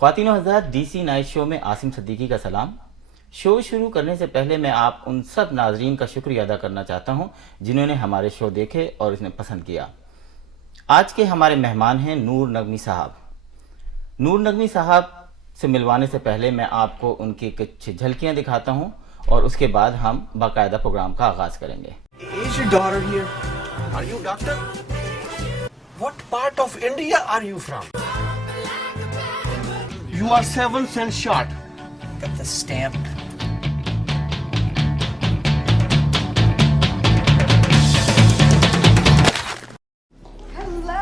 خواتین و حضرات، ڈی سی نائٹ شو میں عاصم صدیقی کا سلام۔ شو شروع کرنے سے پہلے میں آپ ان سب ناظرین کا شکریہ ادا کرنا چاہتا ہوں جنہوں نے ہمارے شو دیکھے اور اسے پسند کیا۔ آج کے ہمارے مہمان ہیں نور نغمی صاحب۔ نور نغمی صاحب سے ملوانے سے پہلے میں آپ کو ان کی کچھ جھلکیاں دکھاتا ہوں اور اس کے بعد ہم باقاعدہ پروگرام کا آغاز کریں گے۔ Is your daughter here? Are you a doctor? What part of India are you from? You are 7 cents short. Got the stamp. Hello.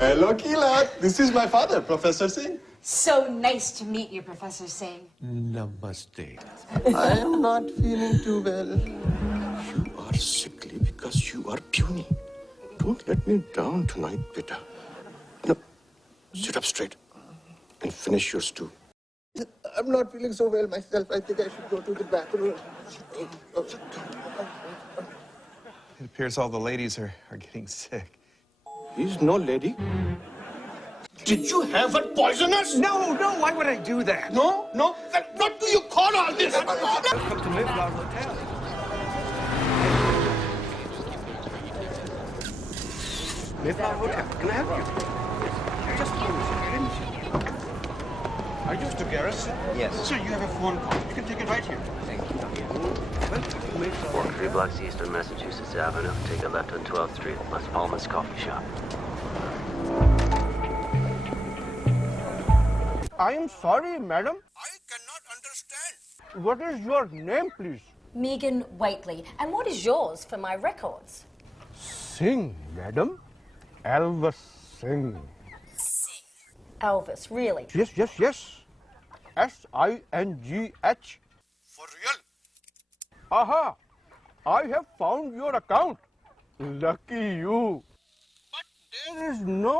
Hello, Keelat. This is my father, Professor Singh. So nice to meet you, Professor Singh. Namaste. I am not feeling too well. You are sickly because you are puny. Don't let me down tonight, beta. No, sit up straight and finish your stew. I'm not feeling so well myself. I think I should go to the bathroom. It appears all the ladies are getting sick. He's no lady. Did you have it poisonous? No, why would I do that? No. Then what do you call all this? Welcome to Mayflower Hotel. Mayflower Hotel, can I help you? Just a moment, Are you Mr. Garrison? Yes. Sir, you have a phone call. You can take it right here. Thank you. Welcome to Mayflower. 3 blocks east on Massachusetts Avenue. Take a left on 12th Street. Las Palmas Coffee Shop. I am sorry, madam. I cannot understand. What is your name, please? Megan Waitley. And what is yours for my records? Singh, madam. Elvis Singh. Elvis, really? Yes. S-I-N-G-H. For real? Aha! I have found your account. Lucky you. But there is no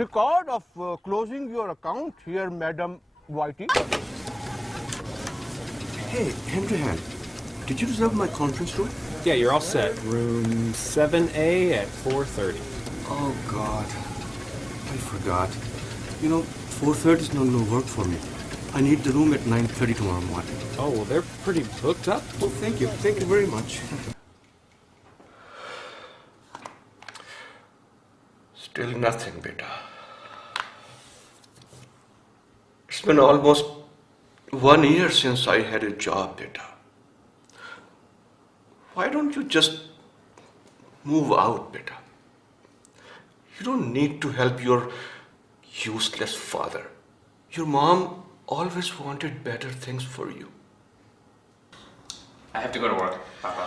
record of closing your account here, Madam Whitey. Hey, Henry, did you reserve my conference room? Yeah, you're all set. Room 7A at 4:30. Oh, God. I forgot. 4:30 is not going to work for me. I need the room at 9:30 tomorrow morning. Oh, well, they're pretty booked up. Oh, thank you. Thank you very much. Still nothing, beta. It's been almost 1 year since I had a job, beta. Why don't you just move out, beta? You don't need to help your useless father. Your mom always wanted better things for you. I have to go to work, Papa.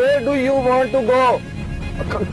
Where do you want to go?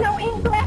No English.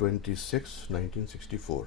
26, 1964।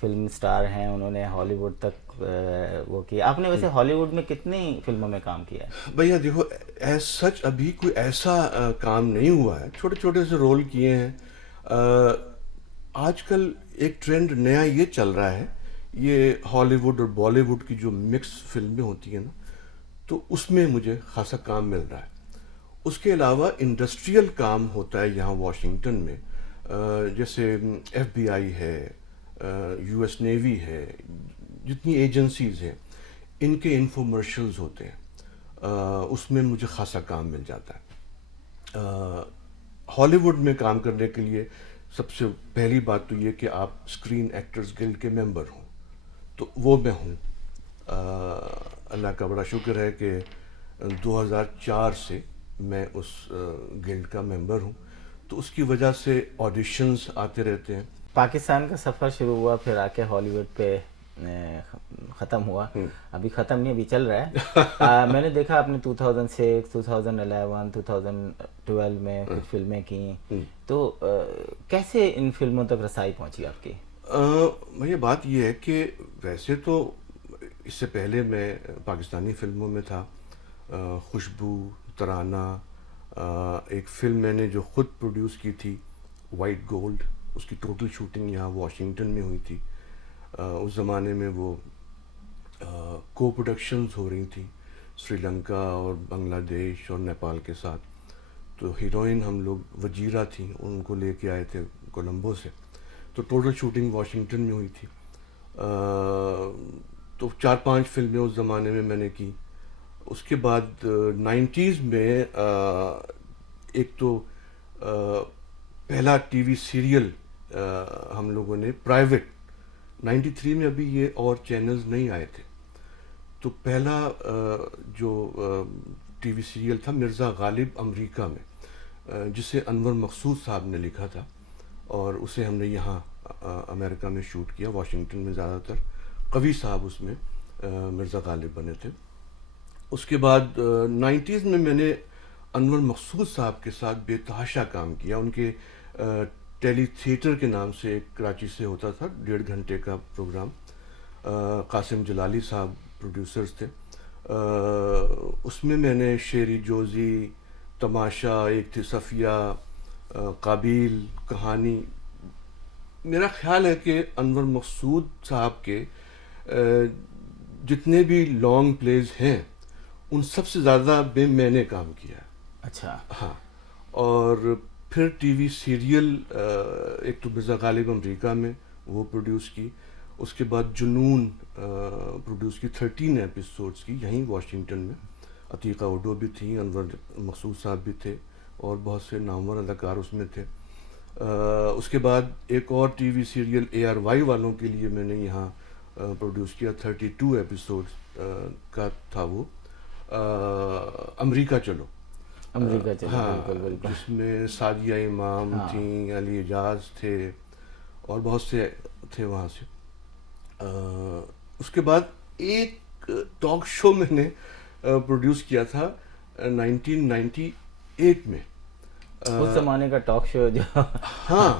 Film star ہیں, انہوں نے ہالی would تک وہ کیا. آپ نے ویسے ہالی ووڈ میں کتنی فلموں میں کام کیا ہے؟ بھیا دیکھو ایز سچ ابھی کوئی ایسا کام نہیں ہوا ہے, چھوٹے چھوٹے سے رول کیے ہیں. آج کل ایک ٹرینڈ نیا یہ چل رہا ہے, یہ ہالی ووڈ اور بالی ووڈ کی جو مکس فلمیں ہوتی ہیں نا, تو اس میں مجھے خاصا کام مل رہا ہے. اس کے علاوہ انڈسٹریل کام ہوتا ہے یہاں واشنگٹن میں, جیسے ایف بی آئی ہے, یو ایس نیوی ہے, جتنی ایجنسیز ہیں ان کے انفارمرشلز ہوتے ہیں, اس میں مجھے خاصا کام مل جاتا ہے. ہالی ووڈ میں کام کرنے کے لیے سب سے پہلی بات تو یہ کہ آپ اسکرین ایکٹرز گلڈ کے ممبر ہوں, تو وہ میں ہوں. اللہ کا بڑا شکر ہے کہ 2004 سے میں اس گلڈ کا ممبر ہوں, تو اس کی وجہ سے آڈیشنز آتے رہتے ہیں. پاکستان کا سفر شروع ہوا, پھر آ کے ہالی ووڈ پہ ختم ہوا. ابھی ختم نہیں, ابھی چل رہا ہے. میں نے دیکھا آپ نے 2006, 2011, 2012 میں کچھ فلمیں کی, تو کیسے ان فلموں تک رسائی پہنچی آپ کی؟ یہ بات یہ ہے کہ ویسے تو اس سے پہلے میں پاکستانی فلموں میں تھا. خوشبو, ترانہ, ایک فلم میں نے جو خود پروڈیوس کی تھی وائٹ گولڈ, اس کی ٹوٹل شوٹنگ یہاں واشنگٹن میں ہوئی تھی. اس زمانے میں وہ کو پروڈکشنز ہو رہی تھیں سری لنکا اور بنگلہ دیش اور نیپال کے ساتھ. تو ہیروئن ہم لوگ وجیرہ تھیں, ان کو لے کے آئے تھے کولمبو سے, تو ٹوٹل شوٹنگ واشنگٹن میں ہوئی تھی. تو 4-5 فلمیں اس زمانے میں میں نے کی. اس کے بعد 90s میں ایک تو پہلا ٹی وی سیریل ہم لوگوں نے پرائیویٹ 93 میں, ابھی یہ اور چینلز نہیں آئے تھے, تو پہلا جو ٹی وی سیریل تھا مرزا غالب امریکہ میں, جسے انور مقصود صاحب نے لکھا تھا, اور اسے ہم نے یہاں امریکہ میں شوٹ کیا, واشنگٹن میں زیادہ تر. قوی صاحب اس میں مرزا غالب بنے تھے. اس کے بعد 90s میں میں نے انور مقصود صاحب کے ساتھ بے تحاشا کام کیا. ان کے ٹیلی تھیٹر کے نام سے ایک کراچی سے ہوتا تھا 1.5 گھنٹے کا پروگرام. قاسم جلالی صاحب پروڈیوسرز تھے. اس میں میں نے شیری جوزی, تماشا, ایک تھی صفیہ, قابیل, کہانی. میرا خیال ہے کہ انور مقصود صاحب کے جتنے بھی لانگ پلیز ہیں ان سب سے زیادہ میں نے کام کیا ہے. اچھا. ہاں. اور پھر ٹی وی سیریل ایک تو مرزا غالب امریکہ میں وہ پروڈیوس کی. اس کے بعد جنون پروڈیوس کی 13 ایپیسوڈس کی یہیں واشنگٹن میں. عتیقہ اوڈو بھی تھیں, انور مقصود صاحب بھی تھے, اور بہت سے نامور اداکار اس میں تھے. اس کے بعد ایک اور ٹی وی سیریل ARY والوں کے لیے میں نے یہاں پروڈیوس کیا, 32 ایپیسوڈ کا تھا وہ, امریکہ چلو. ہاں, جس میں سعدیہ امام تھیں, علی اعجاز تھے, اور بہت سے تھے وہاں سے. اس کے بعد ایک ٹاک شو میں نے پروڈیوس کیا تھا 1998 میں. اس زمانے کا ٹاک شو جو ہاں,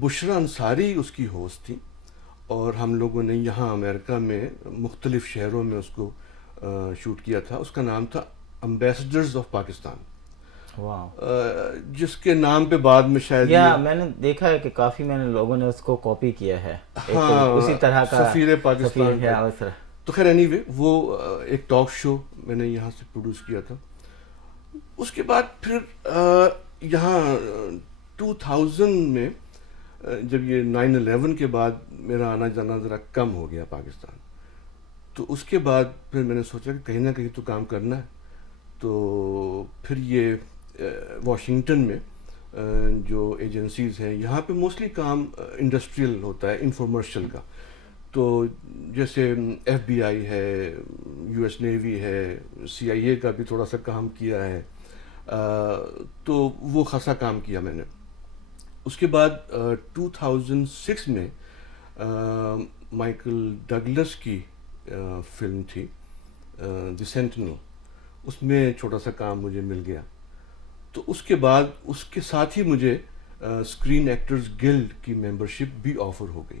بشرا انصاری اس کی ہوسٹ تھی, اور ہم لوگوں نے یہاں امریکہ میں مختلف شہروں میں اس کو شوٹ کیا تھا. اس کا نام تھا امبیسڈرز آف پاکستان, جس کے نام پہ بعد میں شاید میں نے دیکھا ہے کہ کافی میں نے لوگوں نے اس کو کاپی کیا ہے, اسی طرح کا سفیر پاکستان. تو خیر اینی وے وہ ایک ٹاک شو میں نے یہاں سے پروڈیوس کیا تھا. اس کے بعد پھر یہاں 2000 میں جب یہ 9/11 کے بعد میرا آنا جانا ذرا کم ہو گیا پاکستان, تو اس کے بعد پھر میں نے سوچا کہ کہیں نہ کہیں تو کام کرنا ہے. تو پھر یہ واشنگٹن میں جو ایجنسیز ہیں یہاں پہ موسٹلی کام انڈسٹریل ہوتا ہے, انفارمرشل کا. تو جیسے FBI ہے, US نیوی ہے, CIA کا بھی تھوڑا سا کام کیا ہے, تو وہ خاصا کام کیا میں نے. اس کے بعد 2006 میں مائیکل ڈگلس کی فلم تھی دی سینٹینل, اس میں چھوٹا سا کام مجھے مل گیا. تو اس کے بعد اس کے ساتھ ہی مجھے اسکرین ایکٹرز گلڈ کی ممبرشپ بھی آفر ہو گئی.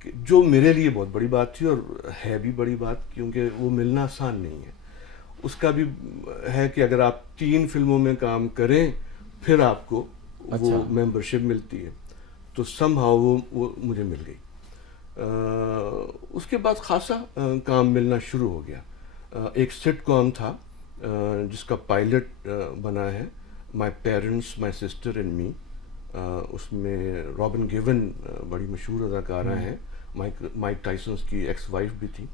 کہ جو میرے لیے بہت بڑی بات تھی اور ہے بھی بڑی بات، کیونکہ وہ ملنا آسان نہیں ہے. اس کا بھی ہے کہ اگر آپ 3 فلموں میں کام کریں پھر آپ کو وہ ممبرشپ ملتی ہے. تو سم ہاؤ وہ مجھے مل گئی. اس کے بعد خاصا کام ملنا شروع ہو گیا. ایک سٹ کام تھا جس کا پائلٹ بنا ہے، my parents my sister and me. اس میں رابن گیون بڑی مشہور اداکارہ ہیں، مائک ٹائسنس کی ایکس وائف بھی تھی،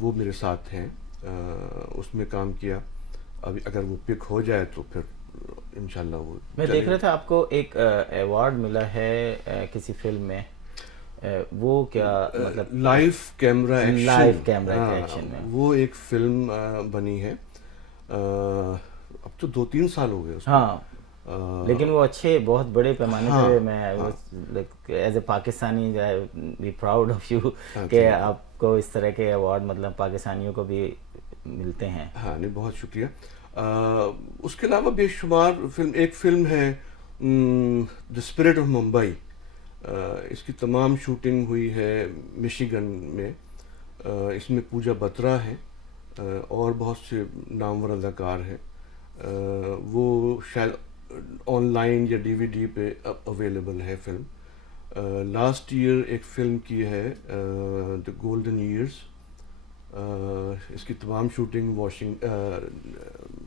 وہ میرے ساتھ ہیں. اس میں کام کیا. ابھی اگر وہ پک ہو جائے تو پھر انشاءاللہ وہ میں دیکھ رہا تھا آپ کو ایک ایوارڈ ملا ہے کسی فلم میں، وہ کیا مطلب life camera action. Life camera action میں وہ ایک فلم بنی ہے، اب تو 2-3 سال ہو گئے اس کو. ہاں، لیکن وہ اچھے بہت بڑے پیمانے پہ میں as a Pakistani be proud of you کہ آپ کو اس طرح کے ایوارڈ مطلب پاکستانیوں کو بھی ملتے ہیں. ہاں نہیں، بہت شکریہ. اس کے علاوہ بے شمار فلم. ایک فلم ہے دی اسپرٹ آف ممبئی، اس کی تمام شوٹنگ ہوئی ہے مشیگن میں. اس میں پوجا بترا ہے اور بہت سے نامور اداکار ہیں. وہ شاید آن لائن یا DVD پہ اویلیبل ہے فلم. لاسٹ ایئر ایک فلم کی ہے دی گولڈن ایئرز. اس کی تمام شوٹنگ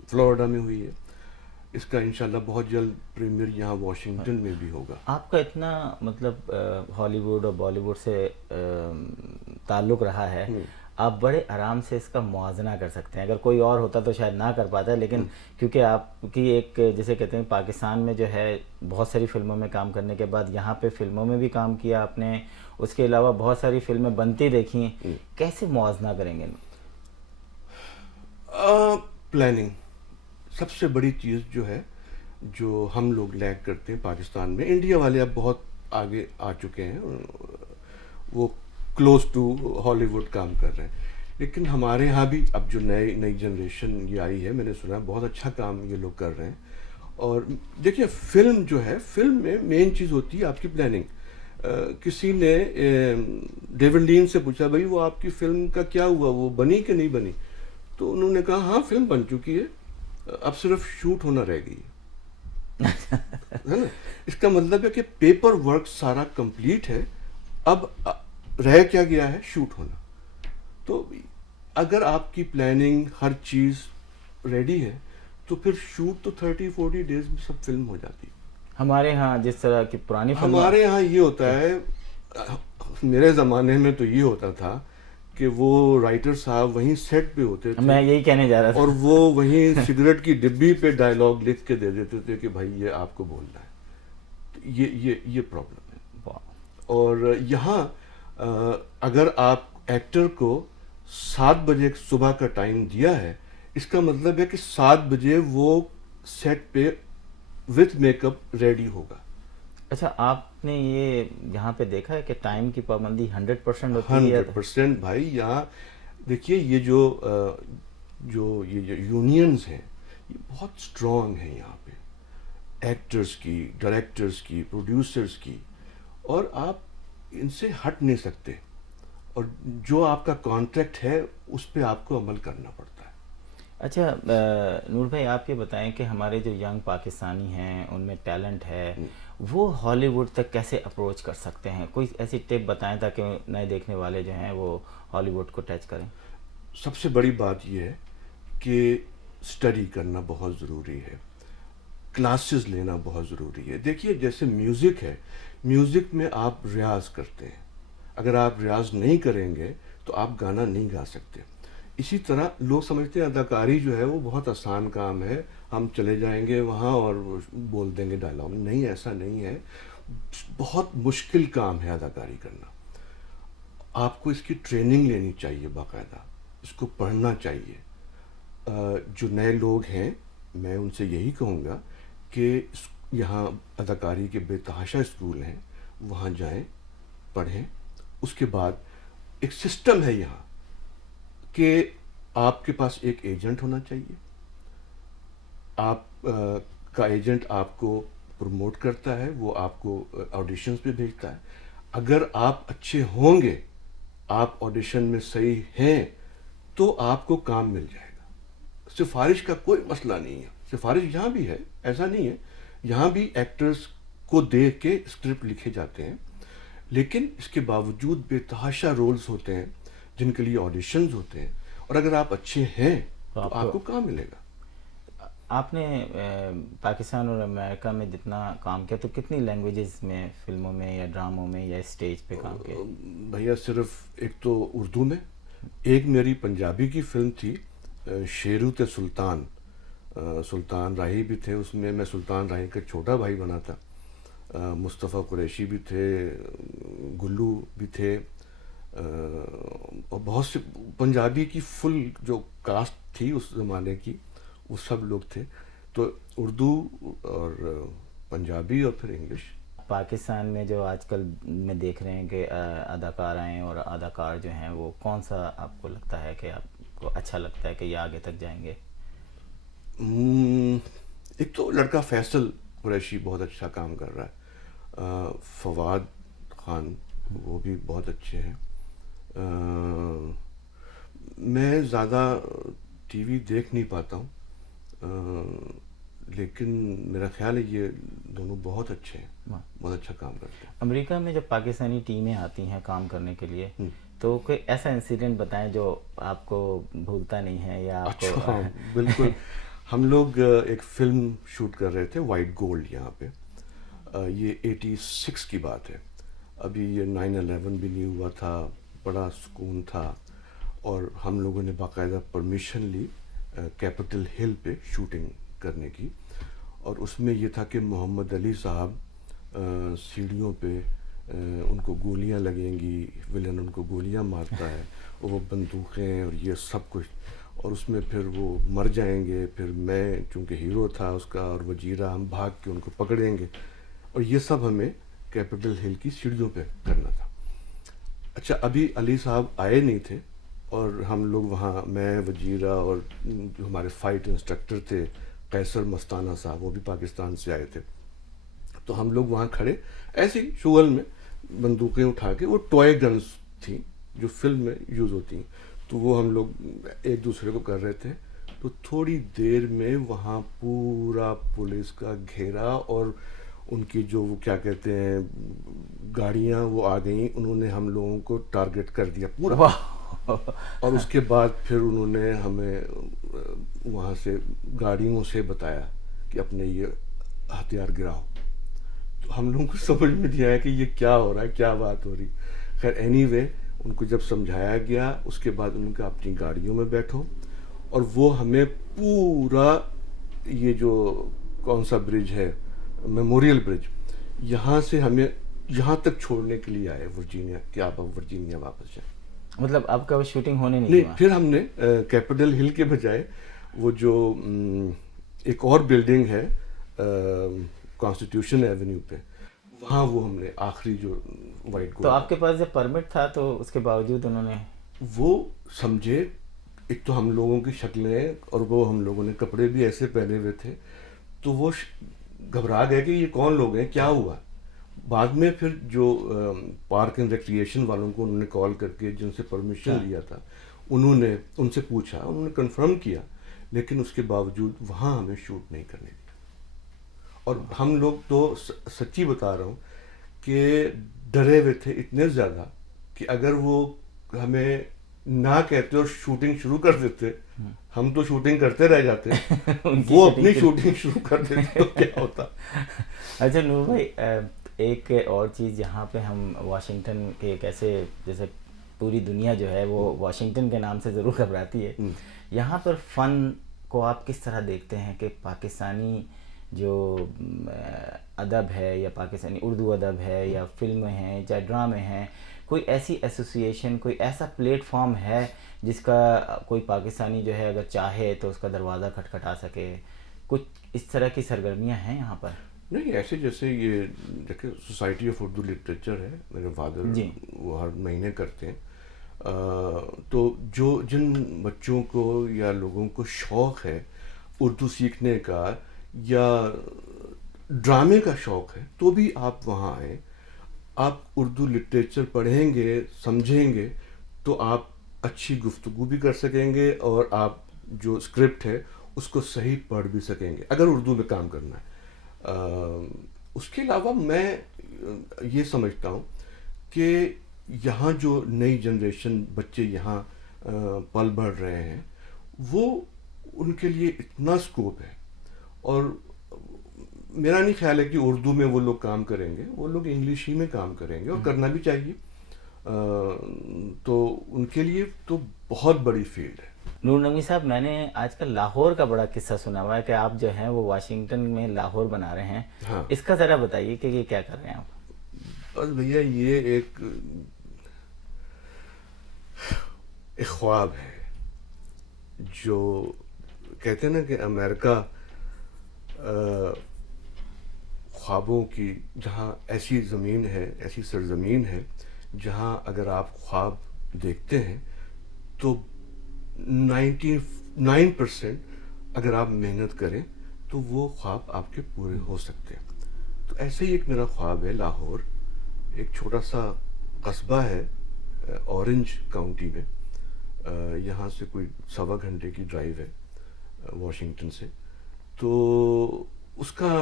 فلوریڈا میں ہوئی ہے. اس کا انشاءاللہ بہت جلد پریمیئر یہاں واشنگٹن میں بھی ہوگا. آپ کا اتنا مطلب ہالی ووڈ اور بالی ووڈ سے تعلق رہا ہے، آپ بڑے آرام سے اس کا موازنہ کر سکتے ہیں. اگر کوئی اور ہوتا تو شاید نہ کر پاتا، لیکن کیونکہ آپ کی ایک جسے کہتے ہیں پاکستان میں جو ہے بہت ساری فلموں میں کام کرنے کے بعد یہاں پہ فلموں میں بھی کام کیا آپ نے، اس کے علاوہ بہت ساری فلمیں بنتی دیکھی، کیسے موازنہ کریں گے؟ پلاننگ سب سے بڑی چیز جو ہے، جو ہم لوگ لیک کرتے ہیں پاکستان میں. انڈیا والے اب بہت آگے آ چکے ہیں، وہ کلوز ٹو ہالی ووڈ کام کر رہے ہیں. لیکن ہمارے ہاں بھی اب جو نئی جنریشن یہ آئی ہے، میں نے سنا بہت اچھا کام یہ لوگ کر رہے ہیں. اور دیکھیے فلم جو ہے، فلم میں مین چیز ہوتی ہے آپ کی پلاننگ. کسی نے ڈیوڈ لین سے پوچھا بھائی وہ آپ کی فلم کا کیا ہوا، وہ بنی کہ نہیں بنی؟ تو انہوں نے کہا ہاں فلم بن چکی ہے، اب صرف شوٹ ہونا رہ گئی ہے نا. اس کا مطلب ہے کہ پیپر ورک سارا کمپلیٹ ہے، اب رہ کیا گیا ہے، شوٹ ہونا. تو اگر آپ کی پلاننگ ہر چیز ریڈی ہے تو پھر شوٹ تو 30-40 ڈیز میں سب فلم ہو جاتی. ہمارے ہاں جس طرح کی پرانی فلم، ہمارے یہاں یہ ہوتا ہے، میرے زمانے میں تو یہ ہوتا تھا کہ وہ رائٹر صاحب وہیں سیٹ پہ ہوتے تھے، میں یہی کہنے جا رہا تھا، اور وہ وہیں سگریٹ کی ڈبی پہ ڈائلاگ لکھ کے دے دیتے تھے کہ بھائی یہ آپ کو بولنا ہے. یہ پرابلم ہے. اور یہاں اگر آپ ایکٹر کو 7 بجے صبح کا ٹائم دیا ہے، اس کا مطلب ہے کہ 7 بجے وہ سیٹ پہ وتھ میک اپ ریڈی ہوگا. اچھا آپ نے یہ یہاں پہ دیکھا ہے کہ ٹائم کی پابندی 100% ہوتی ہے؟ 100% بھائی. یہاں دیکھیے یہ جو یونینز ہیں یہ بہت اسٹرانگ ہیں یہاں پہ، ایکٹرز کی، ڈائریکٹرز کی، پروڈیوسرز کی، اور آپ ان سے ہٹ نہیں سکتے. اور جو آپ کا کانٹریکٹ ہے اس پہ آپ کو عمل کرنا پڑتا ہے. اچھا نور بھائی آپ یہ بتائیں کہ ہمارے جو ینگ پاکستانی ہیں ان میں ٹیلنٹ ہے، وہ ہالی ووڈ تک کیسے اپروچ کر سکتے ہیں؟ کوئی ایسی ٹپ بتائیں تاکہ نئے دیکھنے والے جو ہیں وہ ہالی ووڈ کو ٹچ کریں. سب سے بڑی بات یہ ہے کہ اسٹڈی کرنا بہت ضروری ہے، کلاسز لینا بہت ضروری ہے. دیکھیے جیسے میوزک ہے، میوزک میں آپ ریاض کرتے ہیں، اگر آپ ریاض نہیں کریں گے تو آپ گانا نہیں گا سکتے. اسی طرح لوگ سمجھتے ہیں اداکاری جو ہے وہ بہت آسان کام ہے، ہم چلے جائیں گے وہاں اور بول دیں گے ڈائلاگ. نہیں، ایسا نہیں ہے. بہت مشکل کام ہے اداکاری کرنا. آپ کو اس کی ٹریننگ لینی چاہیے باقاعدہ، اس کو پڑھنا چاہیے. جو نئے لوگ ہیں میں ان سے یہی کہوں گا کہ یہاں اداکاری کے بے تحاشا اسکول ہیں، وہاں جائیں، پڑھیں. اس کے بعد ایک سسٹم ہے یہاں کہ آپ کے پاس ایک ایجنٹ ہونا چاہیے. آپ کا ایجنٹ آپ کو پروموٹ کرتا ہے، وہ آپ کو آڈیشنز پہ بھیجتا ہے. اگر آپ اچھے ہوں گے, آپ آڈیشن میں صحیح ہیں, تو آپ کو کام مل جائے گا. سفارش کا کوئی مسئلہ نہیں ہے. سفارش یہاں بھی ہے, ایسا نہیں ہے, یہاں بھی ایکٹرز کو دیکھ کے اسکرپٹ لکھے جاتے ہیں, لیکن اس کے باوجود بے تحاشا رولز ہوتے ہیں جن کے لیے آڈیشنز ہوتے ہیں, اور اگر آپ اچھے ہیں تو آپ کو کام ملے گا. آپ نے پاکستان اور امریکہ میں جتنا کام کیا تو کتنی لینگویجز میں فلموں میں یا ڈراموں میں یا اسٹیج پہ کام کیا؟ بھیا صرف ایک تو اردو میں, ایک میری پنجابی کی فلم تھی شیروت سلطان, سلطان راہی بھی تھے اس میں سلطان راہی کا چھوٹا بھائی بنا تھا, مصطفیٰ قریشی بھی تھے, گلو بھی تھے, اور بہت سے پنجابی کی فل جو کاسٹ تھی اس زمانے کی وہ سب لوگ تھے. تو اردو اور پنجابی اور پھر انگلش. پاکستان میں جو آج کل میں دیکھ رہے ہیں کہ اداکارائیں اور اداکار جو ہیں وہ کون سا آپ کو لگتا ہے کہ آپ کو اچھا لگتا ہے کہ یہ آگے تک جائیں گے؟ ایک تو لڑکا فیصل قریشی بہت اچھا کام کر رہا ہے, فواد خان وہ بھی بہت اچھے ہیں. میں زیادہ ٹی وی دیکھ نہیں پاتا ہوں, لیکن میرا خیال ہے یہ دونوں بہت اچھے ہیں, بہت اچھا کام کرتے ہیں. امریکہ میں جب پاکستانی ٹیمیں آتی ہیں کام کرنے کے لیے تو کوئی ایسا انسیڈنٹ بتائیں جو آپ کو بھولتا نہیں ہے یا آپ کو؟ اچھا, بالکل. ہم لوگ ایک فلم شوٹ کر رہے تھے وائٹ گولڈ یہاں پہ, یہ 86 کی بات ہے, ابھی یہ 9/11 بھی نہیں ہوا تھا, بڑا سکون تھا, اور ہم لوگوں نے باقاعدہ پرمیشن لی کیپٹل ہل پہ شوٹنگ کرنے کی, اور اس میں یہ تھا کہ محمد علی صاحب سیڑھیوں پہ ان کو گولیاں لگیں گی, ولن ان کو گولیاں مارتا ہے, اور وہ بندوقیں اور یہ سب کچھ, اور اس میں پھر وہ مر جائیں گے, پھر میں چونکہ ہیرو تھا اس کا اور وزیرہ, ہم بھاگ کے ان کو پکڑیں گے, اور یہ سب ہمیں کیپٹل ہل کی سیڑھیوں پہ کرنا تھا. اچھا, ابھی علی صاحب آئے نہیں تھے, اور ہم لوگ وہاں, میں, وزیرہ اور جو ہمارے فائٹ انسٹرکٹر تھے قیصر مستانہ صاحب, وہ بھی پاکستان سے آئے تھے, تو ہم لوگ وہاں کھڑے ایسے ہی شغل میں بندوقیں اٹھا کے, وہ ٹوائے گنز تھیں جو فلم میں یوز ہوتی ہیں, تو وہ ہم لوگ ایک دوسرے کو کر رہے تھے. تو تھوڑی دیر میں وہاں پورا پولیس کا گھیرا, اور ان کی جو وہ کیا کہتے ہیں گاڑیاں وہ آ گئیں, انہوں نے ہم لوگوں کو ٹارگٹ کر دیا پورا. اور اس کے بعد پھر انہوں نے ہمیں وہاں سے گاڑیوں سے بتایا کہ اپنے یہ ہتھیار گراؤ. تو ہم لوگوں کو سمجھ میں نہیں آیا کہ یہ کیا ہو رہا ہے, کیا بات ہو رہی. خیر اینی وے ان کو جب سمجھایا گیا, اس کے بعد ان کا اپنی گاڑیوں میں بیٹھو, اور وہ ہمیں پورا یہ جو کون سا برج ہے میموریل برج, یہاں سے ہمیں یہاں تک چھوڑنے کے لیے آئے ورجینیا, کہ آپ اب ورجینیا واپس جائیں. مطلب اب کا وہ شوٹنگ ہونے نہیں ہوا؟ پھر ہم نے کیپٹل ہل کے بجائے وہ جو ایک اور بلڈنگ ہے کانسٹیٹیوشن ایونیو پہ, وہاں وہ ہم نے آخری جو وائٹ گولڈ. تو آپ کے پاس جب پرمٹ تھا تو اس کے باوجود انہوں نے وہ سمجھے, ایک تو ہم لوگوں کی شکلیں اور وہ ہم لوگوں نے کپڑے بھی ایسے پہنے ہوئے تھے, تو وہ گھبرا گئے کہ یہ کون لوگ ہیں, کیا ہوا. بعد میں پھر جو پارک اینڈ ریکریشن والوں کو انہوں نے کال کر کے جن سے پرمیشن لیا تھا, انہوں نے ان سے پوچھا, انہوں نے کنفرم کیا, لیکن اس کے باوجود وہاں ہمیں شوٹ نہیں کرنے دیا. اور ہم لوگ تو سچی بتا رہا ہوں کہ ڈرے ہوئے تھے اتنے زیادہ کہ اگر وہ ہمیں نہ کہتے اور شوٹنگ شروع کر دیتے, ہم تو شوٹنگ کرتے رہ جاتے, وہ اپنی شوٹنگ شروع کر دیتے تو کیا ہوتا. اچھا نور بھائی, ایک اور چیز یہاں پہ ہم واشنگٹن کے کیسے, جیسے پوری دنیا جو ہے وہ واشنگٹن کے نام سے ضرور گھبراتی ہے, یہاں پر فن کو آپ کس طرح دیکھتے ہیں کہ پاکستانی جو ادب ہے یا پاکستانی اردو ادب ہے یا فلمیں ہیں چاہے ڈرامے ہیں, کوئی ایسی ایسوسیشن, کوئی ایسا پلیٹ فارم ہے جس کا کوئی پاکستانی جو ہے اگر چاہے تو اس کا دروازہ کھٹکھٹا سکے, کچھ اس طرح کی سرگرمیاں ہیں یہاں پر؟ نہیں, ایسے جیسے یہ دیکھیں سوسائٹی آف اردو لٹریچر ہے, میرے فادر وہ ہر مہینے کرتے ہیں, تو جن بچوں کو یا لوگوں کو شوق ہے اردو سیکھنے کا یا ڈرامے کا شوق ہے تو بھی آپ وہاں آئیں. آپ اردو لٹریچر پڑھیں گے سمجھیں گے تو آپ اچھی گفتگو بھی کر سکیں گے اور آپ جو اسکرپٹ ہے اس کو صحیح پڑھ بھی سکیں گے اگر اردو میں کام کرنا ہے. اس کے علاوہ میں یہ سمجھتا ہوں کہ یہاں جو نئی جنریشن بچے یہاں پل بڑھ رہے ہیں وہ ان کے لیے اتنا اسکوپ ہے اور میرا نہیں خیال ہے کہ اردو میں وہ لوگ کام کریں گے, وہ لوگ انگلش ہی میں کام کریں گے اور کرنا بھی چاہیے. تو ان کے لیے تو بہت بڑی فیلڈ ہے. نور نقوی صاحب, میں نے آج کل لاہور کا بڑا قصہ سنا ہوا ہے کہ آپ جو ہیں وہ واشنگٹن میں لاہور بنا رہے ہیں. ہاں. اس کا ذرا بتائیے کہ یہ کیا کر رہے ہیں آپ؟ بس بھیا یہ ایک خواب ہے جو کہتے ہیں نا کہ امریکہ خوابوں کی جہاں ایسی زمین ہے, ایسی سرزمین ہے جہاں اگر آپ خواب دیکھتے ہیں تو 99% اگر آپ محنت کریں تو وہ خواب آپ کے پورے ہو سکتے ہیں. تو ایسے ہی ایک میرا خواب ہے لاہور, ایک چھوٹا سا قصبہ ہے اورنج کاؤنٹی میں, یہاں سے کوئی 1.25 گھنٹے کی ڈرائیو ہے واشنگٹن سے. تو اس کا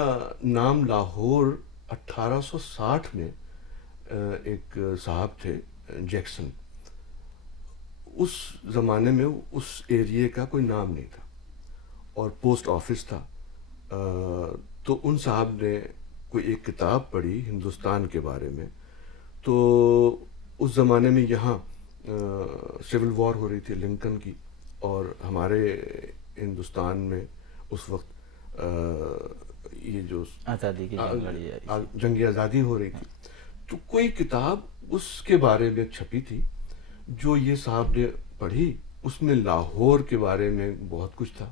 نام لاہور 1860 میں ایک صاحب تھے جیکسن, اس زمانے میں اس ایریے کا کوئی نام نہیں تھا اور پوسٹ آفس تھا. تو ان صاحب نے کوئی ایک کتاب پڑھی ہندوستان کے بارے میں. تو اس زمانے میں یہاں سول وار ہو رہی تھی لنکن کی, اور ہمارے ہندوستان میں اس وقت یہ جو آزادی کی جنگ لڑی جا رہی تھی, جنگ آزادی ہو رہی تھی. تو کوئی کتاب اس کے بارے میں چھپی تھی جو یہ صاحب نے پڑھی, اس میں لاہور کے بارے میں بہت کچھ تھا.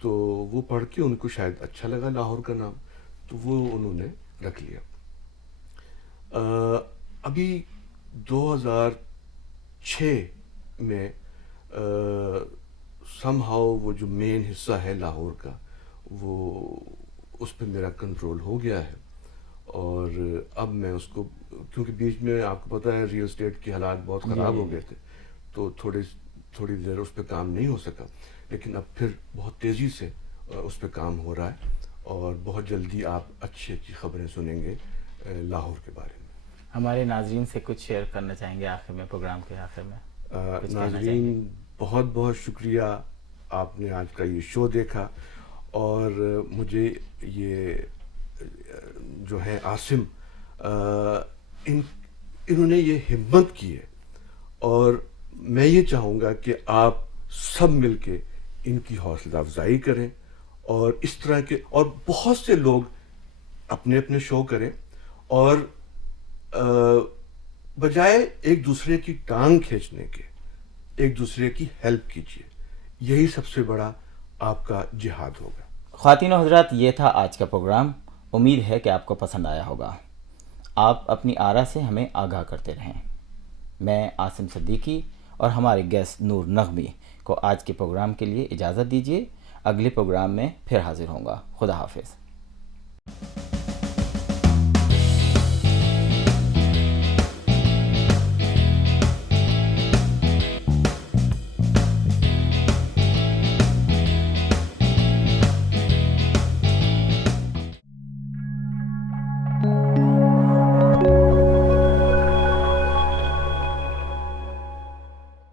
تو وہ پڑھ کے ان کو شاید اچھا لگا لاہور کا نام, تو وہ انہوں نے رکھ لیا. ابھی 2006 میں سم ہاؤ وہ جو مین حصہ ہے لاہور کا وہ اس پہ میرا کنٹرول ہو گیا ہے, اور اب میں اس کو, کیونکہ بیچ میں آپ کو پتہ ہے ریل اسٹیٹ کے حالات بہت خراب ہو گئے تھے تو تھوڑی دیر اس پہ کام نہیں ہو سکا, لیکن اب پھر بہت تیزی سے اس پہ کام ہو رہا ہے اور بہت جلدی آپ اچھی خبریں سنیں گے لاہور کے بارے میں. ہمارے ناظرین سے کچھ شیئر کرنا چاہیں گے آخر میں, پروگرام کے آخر میں؟ ناظرین بہت بہت شکریہ, آپ نے آج کا یہ شو دیکھا, اور مجھے یہ جو ہے عاصم انہوں نے یہ ہمت کی ہے, اور میں یہ چاہوں گا کہ آپ سب مل کے ان کی حوصلہ افزائی کریں, اور اس طرح کے اور بہت سے لوگ اپنے اپنے شو کریں, اور بجائے ایک دوسرے کی ٹانگ کھینچنے کے ایک دوسرے کی ہیلپ کیجیے. یہی سب سے بڑا آپ کا جہاد ہوگا. خواتین و حضرات, یہ تھا آج کا پروگرام. امید ہے کہ آپ کو پسند آیا ہوگا. آپ اپنی آرا سے ہمیں آگاہ کرتے رہیں. میں عاصم صدیقی اور ہمارے گیسٹ نور نغوی کو آج کے پروگرام کے لیے اجازت دیجیے. اگلے پروگرام میں پھر حاضر ہوں گا. خدا حافظ.